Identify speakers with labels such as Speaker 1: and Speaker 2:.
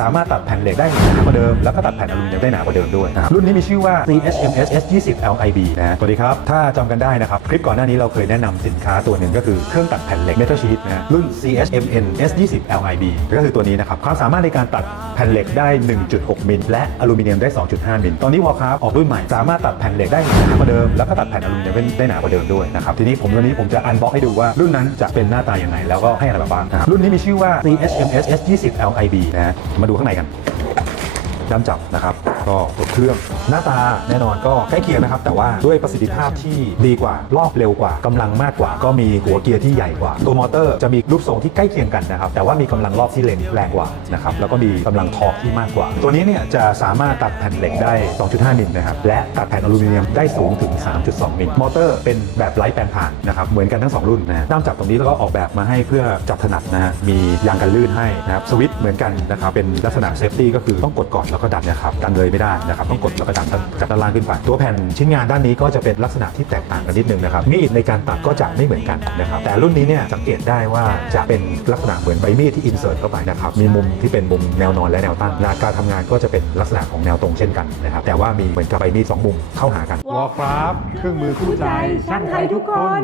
Speaker 1: สามารถตัดแผ่นเหล็กได้หนากว่าเดิม แล้วก็ตัดแผ่นอลูมิเนียมได้หนากว่าเดิมด้วยนะครับรุ่นนี้มีชื่อว่า CHMS S20 LIB นะสวัสดีครับ ถ้าจำกันได้นะครับ คลิปก่อนหน้านี้เราเคยแนะนำสินค้าตัวหนึ่งก็คือเครื่องตัดแผ่นเหล็ก Metal Sheet นะรุ่น CHMN S20 LIB ก็คือตัวนี้นะครับความสามารถในการตัดแผ่นเหล็กได้ 1.6 มิลและอลูมิเนียมได้ 2.5 มิล ตอนนี้วอลคราฟออกรุ่นใหม่ สามารถตัดแผ่นเหล็กได้หนากว่าเดิม แล้วก็ตัดแผ่นอลูมิเนียมได้หนากว่าเดิมด้วยนะครับ ทีนี้ผมวันนี้ผมจะอันบ็อกให้ดูว่ารุ่นนั้นจะเป็นหน้าตาอย่างไรแล้วก็ให้อะไรมาบ้างนะครับรุ่นนี้มีชื่อว่า CHMS S20 LIB นะฮะมาดูข้างในกันด้ามจับนะครับ ก็ตัวเครื่อง หน้าตาแน่นอนก็ใกล้เคียงนะครับ แต่ว่าด้วยประสิทธิภาพที่ดีกว่า รอบเร็วกว่ากำลังมากกว่า ก็มีหัวเกียร์ที่ใหญ่กว่า ตัวมอเตอร์จะมีรูปทรงที่ใกล้เคียงกันนะครับ แต่ว่ามีกำลังรอบที่แรงแรงกว่านะครับ แล้วก็มีกำลังทอร์กที่มากกว่า ตัวนี้เนี่ยจะสามารถตัดแผ่นเหล็กได้ 2.5 มิลนะครับ และตัดแผ่นอลูมิเนียมได้สูงถึง 3.2 มิล มอเตอร์เป็นแบบไร้แปลงผ่านนะครับ เหมือนกันทั้งสองรุ่นนะฮะด้ามจับตรงนี้แล้วก็ออกแบบมาให้เพื่อจับถนัดนะฮะ มียางกันลื่นให้นะครับ สวิตช์เหมือนกันนะครับ เป็นลักษณะเซฟตี้ก็คือต้องกดก่อนแล้วก็ดันนะครับ ดันเลยไม่ได้นะครับต้องกดแล้วก็ดันจากด้านล่างขึ้นไป ตัวแผ่นชิ้นงานด้านนี้ก็จะเป็นลักษณะที่แตกต่างกันนิดนึงนะครับมีดในการตัดก็จะไม่เหมือนกันนะครับแต่รุ่นนี้เนี่ยสังเกตได้ว่าจะเป็นลักษณะเหมือนใบมีดที่อินเสิร์ตเข้าไปนะครับมีมุมที่เป็นมุมแนวนอนและแนวตั้งและการทำงานก็จะเป็นลักษณะของแนวตรงเช่นกันนะครับแต่ว่ามีเหมือนกับใบมีดสองมุมเข้าหากันวอลคราฟเครื่องมือคู่ใจ
Speaker 2: ช่างไทยทุกคน